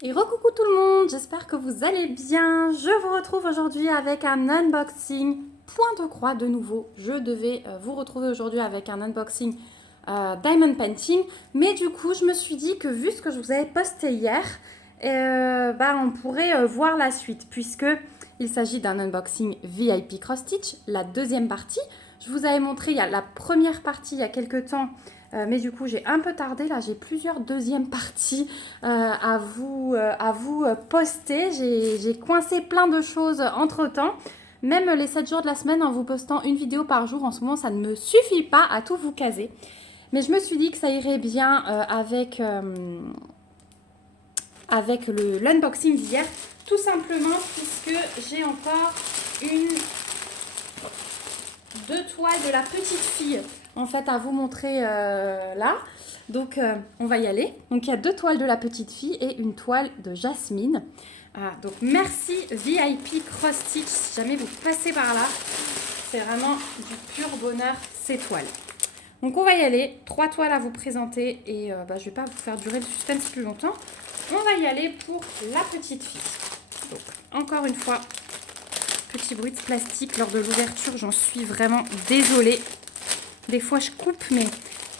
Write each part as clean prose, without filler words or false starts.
Et recoucou tout le monde, j'espère que vous allez bien. Je vous retrouve aujourd'hui avec un unboxing point de croix de nouveau. Je devais vous retrouver aujourd'hui avec un unboxing Diamond Painting. Mais du coup, je me suis dit que vu ce que je vous avais posté hier, on pourrait voir la suite puisque il s'agit d'un unboxing VIP Cross Stitch, la deuxième partie. Je vous avais montré il y a la première partie il y a quelques temps, mais du coup j'ai un peu tardé. Là j'ai plusieurs deuxièmes parties à vous poster. J'ai coincé plein de choses entre temps. Même les 7 jours de la semaine en vous postant une vidéo par jour en ce moment, ça ne me suffit pas à tout vous caser. Mais je me suis dit que ça irait bien avec l'unboxing d'hier, tout simplement puisque j'ai encore deux toiles de la petite fille en fait à vous montrer là. Donc on va y aller. Donc il y a deux toiles de la petite fille et une toile de Jasmine. Donc merci VIP Cross Stitch si jamais vous passez par là. C'est vraiment du pur bonheur ces toiles. Donc on va y aller. Trois toiles à vous présenter et je ne vais pas vous faire durer le suspense plus longtemps. On va y aller pour la petite fille. Donc encore une fois, petit bruit de plastique lors de l'ouverture, j'en suis vraiment désolée. Des fois je coupe, mais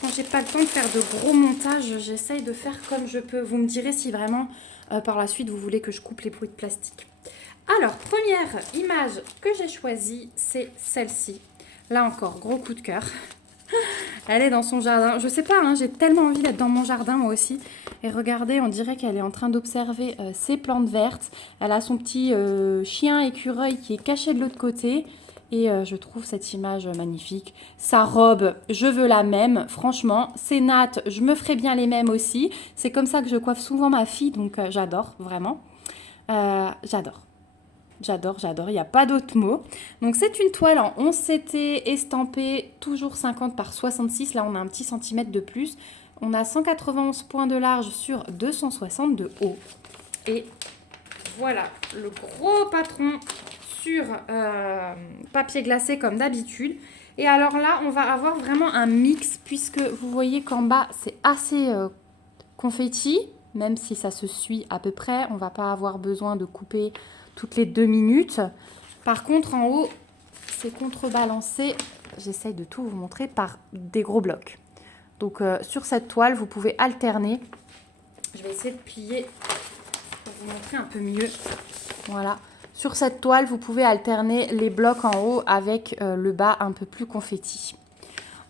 quand j'ai pas le temps de faire de gros montages, j'essaye de faire comme je peux. Vous me direz si vraiment par la suite vous voulez que je coupe les bruits de plastique. Alors, première image que j'ai choisie, c'est celle-ci. Là encore, gros coup de cœur. Elle est dans son jardin. Je sais pas, hein, j'ai tellement envie d'être dans mon jardin moi aussi. Et regardez, on dirait qu'elle est en train d'observer ses plantes vertes. Elle a son petit chien écureuil qui est caché de l'autre côté. Et je trouve cette image magnifique. Sa robe, je veux la même. Franchement, ses nattes, je me ferais bien les mêmes aussi. C'est comme ça que je coiffe souvent ma fille, donc j'adore, vraiment. J'adore. J'adore, j'adore, il n'y a pas d'autre mot. Donc c'est une toile en 11 CT estampée, toujours 50 par 66. Là on a un petit centimètre de plus. On a 191 points de large sur 260 de haut. Et voilà le gros patron sur papier glacé comme d'habitude. Et alors là on va avoir vraiment un mix puisque vous voyez qu'en bas c'est assez confetti, même si ça se suit à peu près. On ne va pas avoir besoin de couper toutes les 2 minutes. Par contre, en haut, c'est contrebalancé. J'essaye de tout vous montrer par des gros blocs. Donc, sur cette toile, vous pouvez alterner. Je vais essayer de plier pour vous montrer un peu mieux. Voilà. Sur cette toile, vous pouvez alterner les blocs en haut avec le bas un peu plus confetti.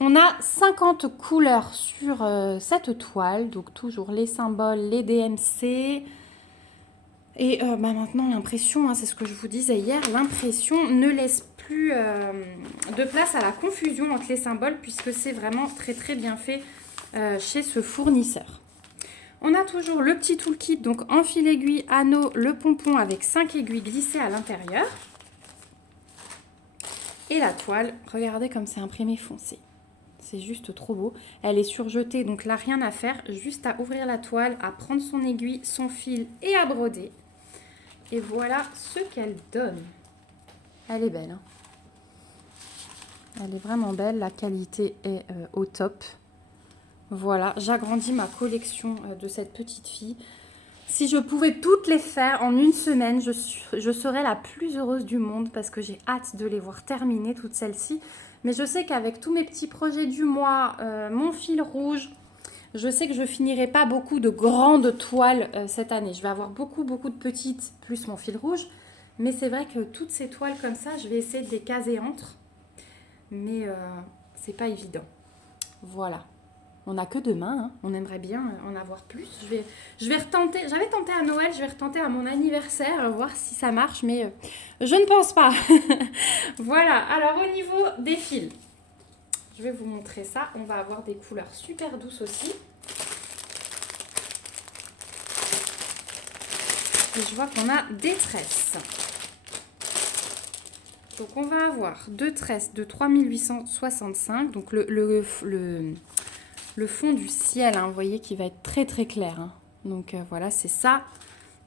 On a 50 couleurs sur cette toile, donc toujours les symboles, les DMC. Et maintenant, l'impression, hein, c'est ce que je vous disais hier, l'impression ne laisse plus de place à la confusion entre les symboles puisque c'est vraiment très très bien fait chez ce fournisseur. On a toujours le petit toolkit, donc en fil aiguille, anneau, le pompon avec 5 aiguilles glissées à l'intérieur. Et la toile, regardez comme c'est imprimé foncé. C'est juste trop beau. Elle est surjetée, donc là, rien à faire. Juste à ouvrir la toile, à prendre son aiguille, son fil et à broder. Et voilà ce qu'elle donne. Elle est belle. Hein, elle est vraiment belle. La qualité est au top. Voilà, j'agrandis ma collection de cette petite fille. Si je pouvais toutes les faire en une semaine, je serais la plus heureuse du monde parce que j'ai hâte de les voir terminer, toutes celles-ci. Mais je sais qu'avec tous mes petits projets du mois, mon fil rouge, je sais que je finirai pas beaucoup de grandes toiles cette année. Je vais avoir beaucoup de petites, plus mon fil rouge. Mais c'est vrai que toutes ces toiles comme ça, je vais essayer de les caser entre. Mais c'est pas évident. Voilà. On n'a que demain, hein. On aimerait bien en avoir plus. Je vais retenter, j'avais tenté à Noël, je vais retenter à mon anniversaire, voir si ça marche, mais je ne pense pas. Voilà, alors au niveau des fils, je vais vous montrer ça. On va avoir des couleurs super douces aussi. Et je vois qu'on a des tresses. Donc on va avoir deux tresses de 3865, donc le fond du ciel, hein, vous voyez, qui va être très très clair. Hein. Donc voilà, c'est ça.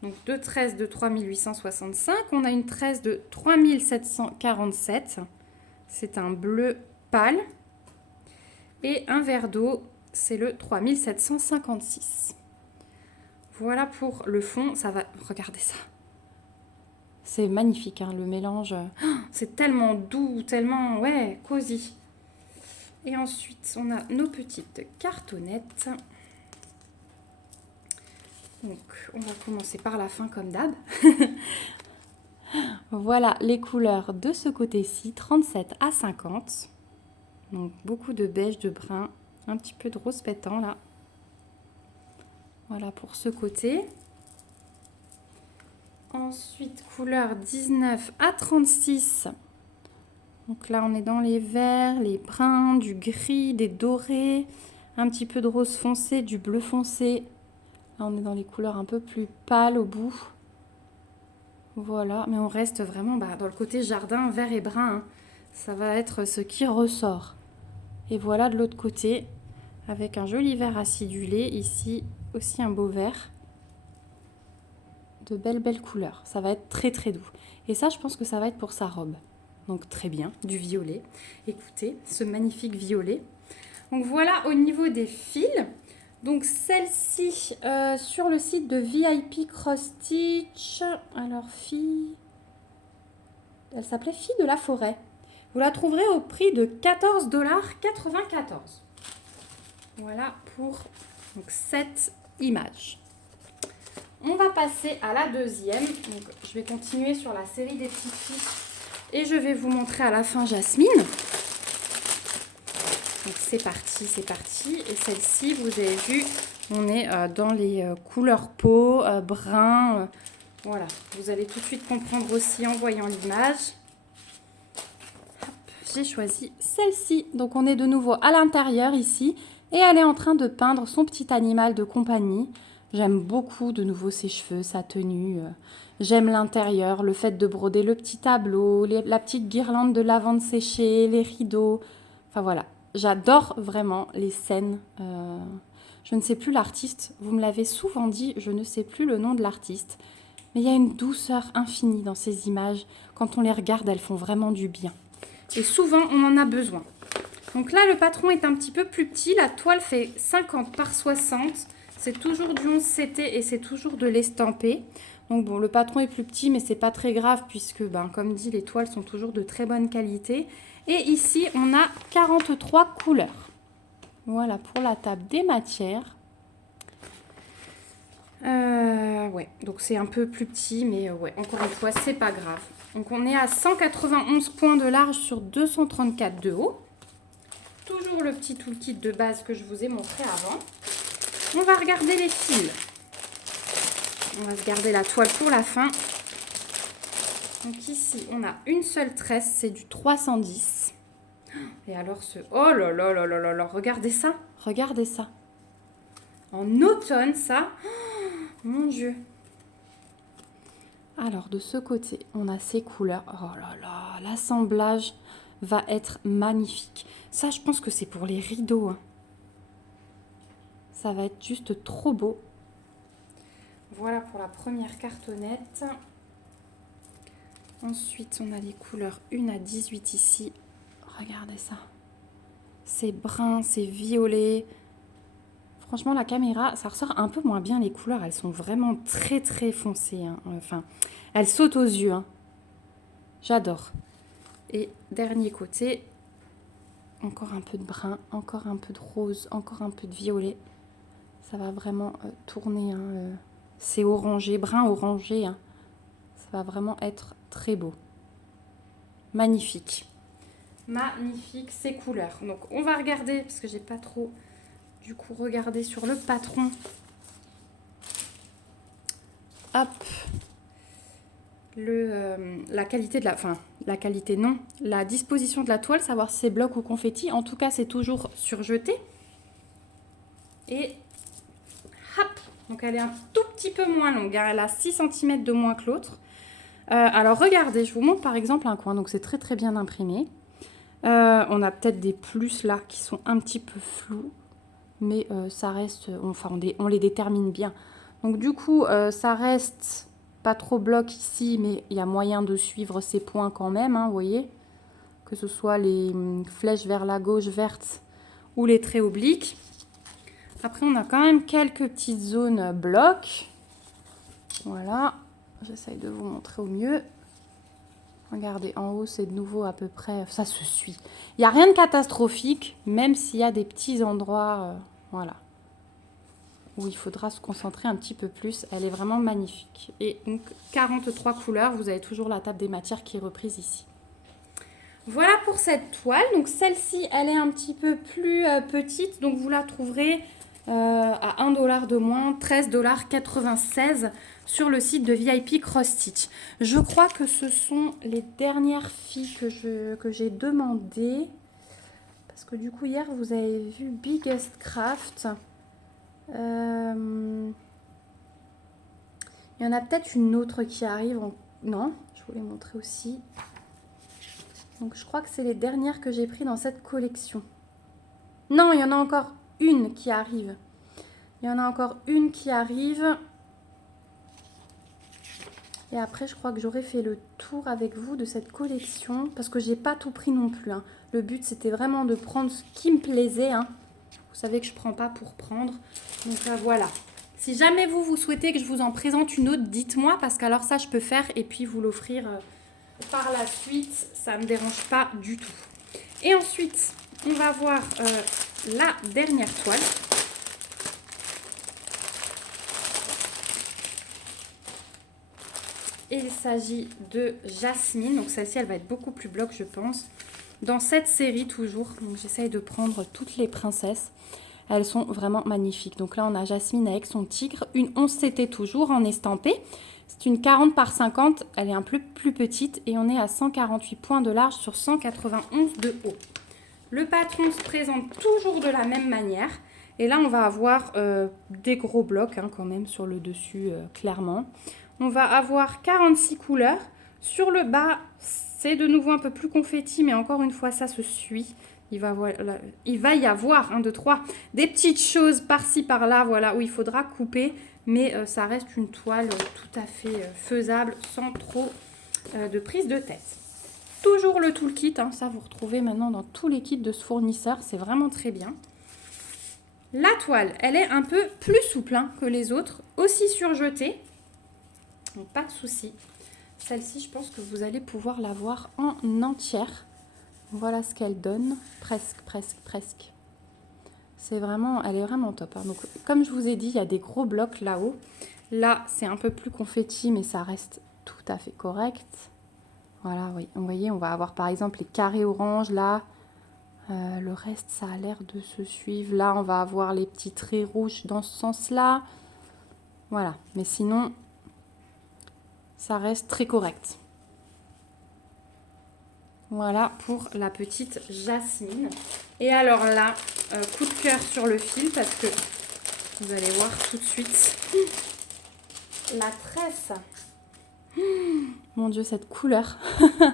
Donc deux tresses de 3865. On a une tresse de 3747. C'est un bleu pâle. Et un verre d'eau, c'est le 3756. voilà pour le fond. Ça va... Regardez ça. C'est magnifique, hein, le mélange. C'est tellement doux, tellement... Ouais, cosy. Et ensuite, on a nos petites cartonnettes. Donc, on va commencer par la fin comme d'hab. Voilà les couleurs de ce côté-ci, 37 à 50. Donc, beaucoup de beige, de brun, un petit peu de rose pétant là. Voilà pour ce côté. Ensuite, couleur 19 à 36. Donc là, on est dans les verts, les bruns, du gris, des dorés, un petit peu de rose foncé, du bleu foncé. Là, on est dans les couleurs un peu plus pâles au bout. Voilà, mais on reste vraiment dans le côté jardin, vert et brun. Hein. Ça va être ce qui ressort. Et voilà de l'autre côté, avec un joli vert acidulé. Ici, aussi un beau vert. De belles couleurs. Ça va être très très doux. Et ça, je pense que ça va être pour sa robe. Donc très bien, du violet. Écoutez, ce magnifique violet. Donc voilà au niveau des fils. Donc celle-ci sur le site de VIP Cross Stitch. Alors fille, elle s'appelait Fille de la forêt. Vous la trouverez au prix de 14,94 $. Voilà pour donc, cette image. On va passer à la deuxième. Donc, je vais continuer sur la série des petites filles et je vais vous montrer à la fin Jasmine. Donc c'est parti, c'est parti. Et celle-ci, vous avez vu, on est dans les couleurs peau, brun. Voilà, vous allez tout de suite comprendre aussi en voyant l'image. J'ai choisi celle-ci. Donc on est de nouveau à l'intérieur ici. Et elle est en train de peindre son petit animal de compagnie. J'aime beaucoup de nouveau ses cheveux, sa tenue. J'aime l'intérieur, le fait de broder le petit tableau, la petite guirlande de lavande séchée, les rideaux. Enfin voilà. J'adore vraiment les scènes. Je ne sais plus l'artiste. Vous me l'avez souvent dit, je ne sais plus le nom de l'artiste. Mais il y a une douceur infinie dans ces images. Quand on les regarde, elles font vraiment du bien. Et souvent, on en a besoin. Donc là, le patron est un petit peu plus petit. La toile fait 50 par 60. C'est toujours du 11 CT et c'est toujours de l'estampé. Donc bon, le patron est plus petit, mais c'est pas très grave puisque, comme dit, les toiles sont toujours de très bonne qualité. Et ici, on a 43 couleurs. Voilà pour la table des matières. Ouais, donc c'est un peu plus petit, mais ouais, encore une fois, c'est pas grave. Donc on est à 191 points de large sur 234 de haut. Toujours le petit toolkit de base que je vous ai montré avant. On va regarder les fils. On va se garder la toile pour la fin. Donc ici, on a une seule tresse, c'est du 310. Et alors ce... Oh là là là là là là, regardez ça. Regardez ça. En automne, ça. Oh, mon Dieu. Alors, de ce côté, on a ces couleurs. Oh là là, l'assemblage va être magnifique. Ça, je pense que c'est pour les rideaux. Hein. Ça va être juste trop beau. Voilà pour la première cartonnette. Ensuite, on a les couleurs 1 à 18 ici. Regardez ça. C'est brun, c'est violet. Franchement, la caméra, ça ressort un peu moins bien les couleurs. Elles sont vraiment très, très foncées. Hein. Enfin, elles sautent aux yeux. Hein. J'adore. Et dernier côté, encore un peu de brun, encore un peu de rose, encore un peu de violet. Ça va vraiment tourner. Hein, c'est orangé, brun orangé. Hein. Ça va vraiment être très beau. Magnifique. Magnifique ces couleurs. Donc on va regarder, parce que j'ai pas trop du coup regardé sur le patron. Hop. La qualité de la... Enfin, la qualité non. La disposition de la toile, savoir si c'est bloc ou confetti. En tout cas, c'est toujours surjeté. Et hop. Donc elle est un tout petit peu moins longue. Hein. Elle a 6 cm de moins que l'autre. Alors regardez, je vous montre par exemple un coin. Donc c'est très très bien imprimé. On a peut-être des plus là qui sont un petit peu flous. Mais ça reste... Enfin, on les détermine bien. Donc du coup, ça reste... Pas trop bloc ici, mais il y a moyen de suivre ces points quand même, hein, vous voyez. Que ce soit les flèches vers la gauche verte ou les traits obliques. Après, on a quand même quelques petites zones blocs. Voilà, j'essaye de vous montrer au mieux. Regardez, en haut, c'est de nouveau à peu près... Ça se suit. Il n'y a rien de catastrophique, même s'il y a des petits endroits... voilà. Où il faudra se concentrer un petit peu plus. Elle est vraiment magnifique. Et donc, 43 couleurs. Vous avez toujours la table des matières qui est reprise ici. Voilà pour cette toile. Donc, celle-ci, elle est un petit peu plus petite. Donc, vous la trouverez à 1 $ de moins, 13,96 $ sur le site de VIP Cross Stitch. Je crois que ce sont les dernières filles que j'ai demandées. Parce que du coup, hier, vous avez vu Biggest Craft. Il y en a peut-être une autre qui arrive. Non, je vous l'ai montré aussi. Donc, je crois que c'est les dernières que j'ai prises dans cette collection. Non, il y en a encore une qui arrive. Il y en a encore une qui arrive. Et après, je crois que j'aurais fait le tour avec vous de cette collection. Parce que j'ai pas tout pris non plus. Hein. Le but, c'était vraiment de prendre ce qui me plaisait. Hein. Vous savez que je ne prends pas pour prendre. Donc voilà. Si jamais vous souhaitez que je vous en présente une autre, dites-moi. Parce qu'alors ça, je peux faire. Et puis vous l'offrir par la suite. Ça ne me dérange pas du tout. Et ensuite, on va voir la dernière toile. Et il s'agit de Jasmine. Donc celle-ci, elle va être beaucoup plus bloc, je pense. Dans cette série toujours. Donc j'essaye de prendre toutes les princesses. Elles sont vraiment magnifiques. Donc là, on a Jasmine avec son tigre. Une 11 CT toujours en estampé. C'est une 40 par 50. Elle est un peu plus petite. Et on est à 148 points de large sur 191 de haut. Le patron se présente toujours de la même manière. Et là, on va avoir des gros blocs hein, quand même sur le dessus, clairement. On va avoir 46 couleurs. Sur le bas, c'est de nouveau un peu plus confetti, mais encore une fois, ça se suit. Il va y avoir, 1, 2, 3, des petites choses par-ci, par-là, voilà, où il faudra couper. Mais ça reste une toile tout à fait faisable, sans trop de prise de tête. Toujours le toolkit, hein, ça vous retrouvez maintenant dans tous les kits de ce fournisseur, c'est vraiment très bien. La toile, elle est un peu plus souple hein, que les autres, aussi surjetée. Donc pas de souci. Celle-ci, je pense que vous allez pouvoir la voir en entière. Voilà ce qu'elle donne. Presque, presque, presque. C'est vraiment, elle est vraiment top. Hein. Donc, comme je vous ai dit, il y a des gros blocs là-haut. Là, c'est un peu plus confetti, mais ça reste tout à fait correct. Voilà, oui. Vous voyez, on va avoir par exemple les carrés orange là. Le reste, ça a l'air de se suivre. Là, on va avoir les petits traits rouges dans ce sens-là. Voilà. Mais sinon, ça reste très correct. Voilà pour la petite Jasmine. Et alors là, coup de cœur sur le fil parce que vous allez voir tout de suite la tresse. Mon Dieu, cette couleur. Oh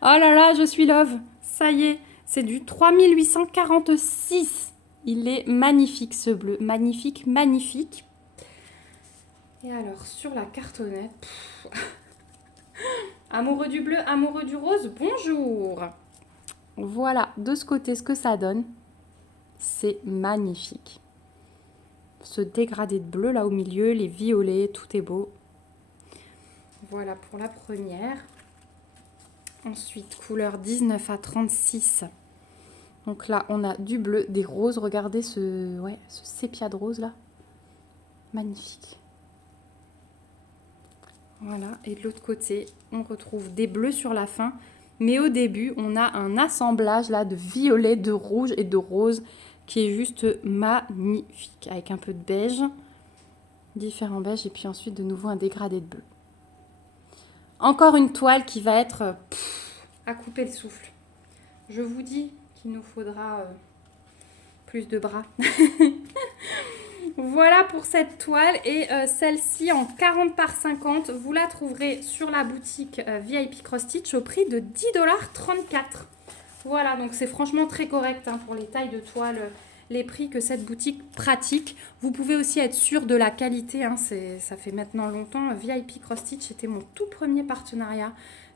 là là, je suis love. Ça y est, c'est du 3846. Il est magnifique ce bleu. Magnifique, magnifique. Et alors, sur la cartonnette... Amoureux du bleu, amoureux du rose, bonjour. Voilà, de ce côté, ce que ça donne. C'est magnifique. Ce dégradé de bleu là au milieu, les violets, tout est beau. Voilà pour la première. Ensuite, couleur 19 à 36. Donc là, on a du bleu, des roses. Regardez ce sépia de rose là. Magnifique. Voilà, et de l'autre côté, on retrouve des bleus sur la fin. Mais au début, on a un assemblage là de violet, de rouge et de rose qui est juste magnifique. Avec un peu de beige, différents beiges et puis ensuite de nouveau un dégradé de bleu. Encore une toile qui va être à couper le souffle. Je vous dis qu'il nous faudra plus de bras. Voilà pour cette toile et celle-ci en 40 par 50, vous la trouverez sur la boutique VIP Cross Stitch au prix de 10,34 $. Voilà, donc c'est franchement très correct hein, pour les tailles de toile, les prix que cette boutique pratique. Vous pouvez aussi être sûr de la qualité, hein, ça fait maintenant longtemps. VIP Cross Stitch, c'était mon tout premier partenariat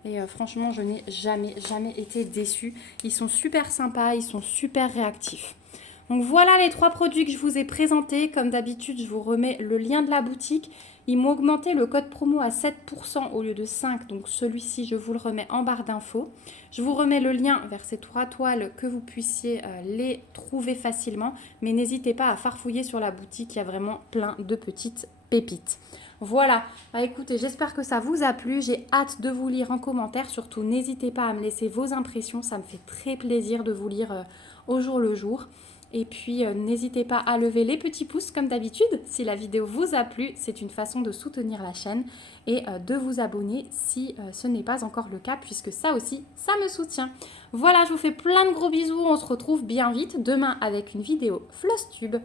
et franchement, je n'ai jamais été déçue. Ils sont super sympas, ils sont super réactifs. Donc voilà les 3 produits que je vous ai présentés. Comme d'habitude, je vous remets le lien de la boutique. Ils m'ont augmenté le code promo à 7% au lieu de 5%. Donc celui-ci, je vous le remets en barre d'infos. Je vous remets le lien vers ces 3 toiles que vous puissiez les trouver facilement. Mais n'hésitez pas à farfouiller sur la boutique. Il y a vraiment plein de petites pépites. Voilà, écoutez, j'espère que ça vous a plu. J'ai hâte de vous lire en commentaire. Surtout, n'hésitez pas à me laisser vos impressions. Ça me fait très plaisir de vous lire au jour le jour. Et puis, n'hésitez pas à lever les petits pouces comme d'habitude. Si la vidéo vous a plu, c'est une façon de soutenir la chaîne et de vous abonner si ce n'est pas encore le cas, puisque ça aussi, ça me soutient. Voilà, je vous fais plein de gros bisous. On se retrouve bien vite demain avec une vidéo Flosstube.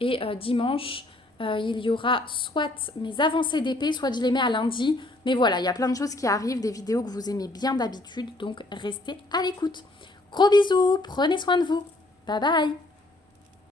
Et dimanche, il y aura soit mes avancées d'épée, soit je les mets à lundi. Mais voilà, il y a plein de choses qui arrivent, des vidéos que vous aimez bien d'habitude. Donc, restez à l'écoute. Gros bisous, prenez soin de vous. Bye bye.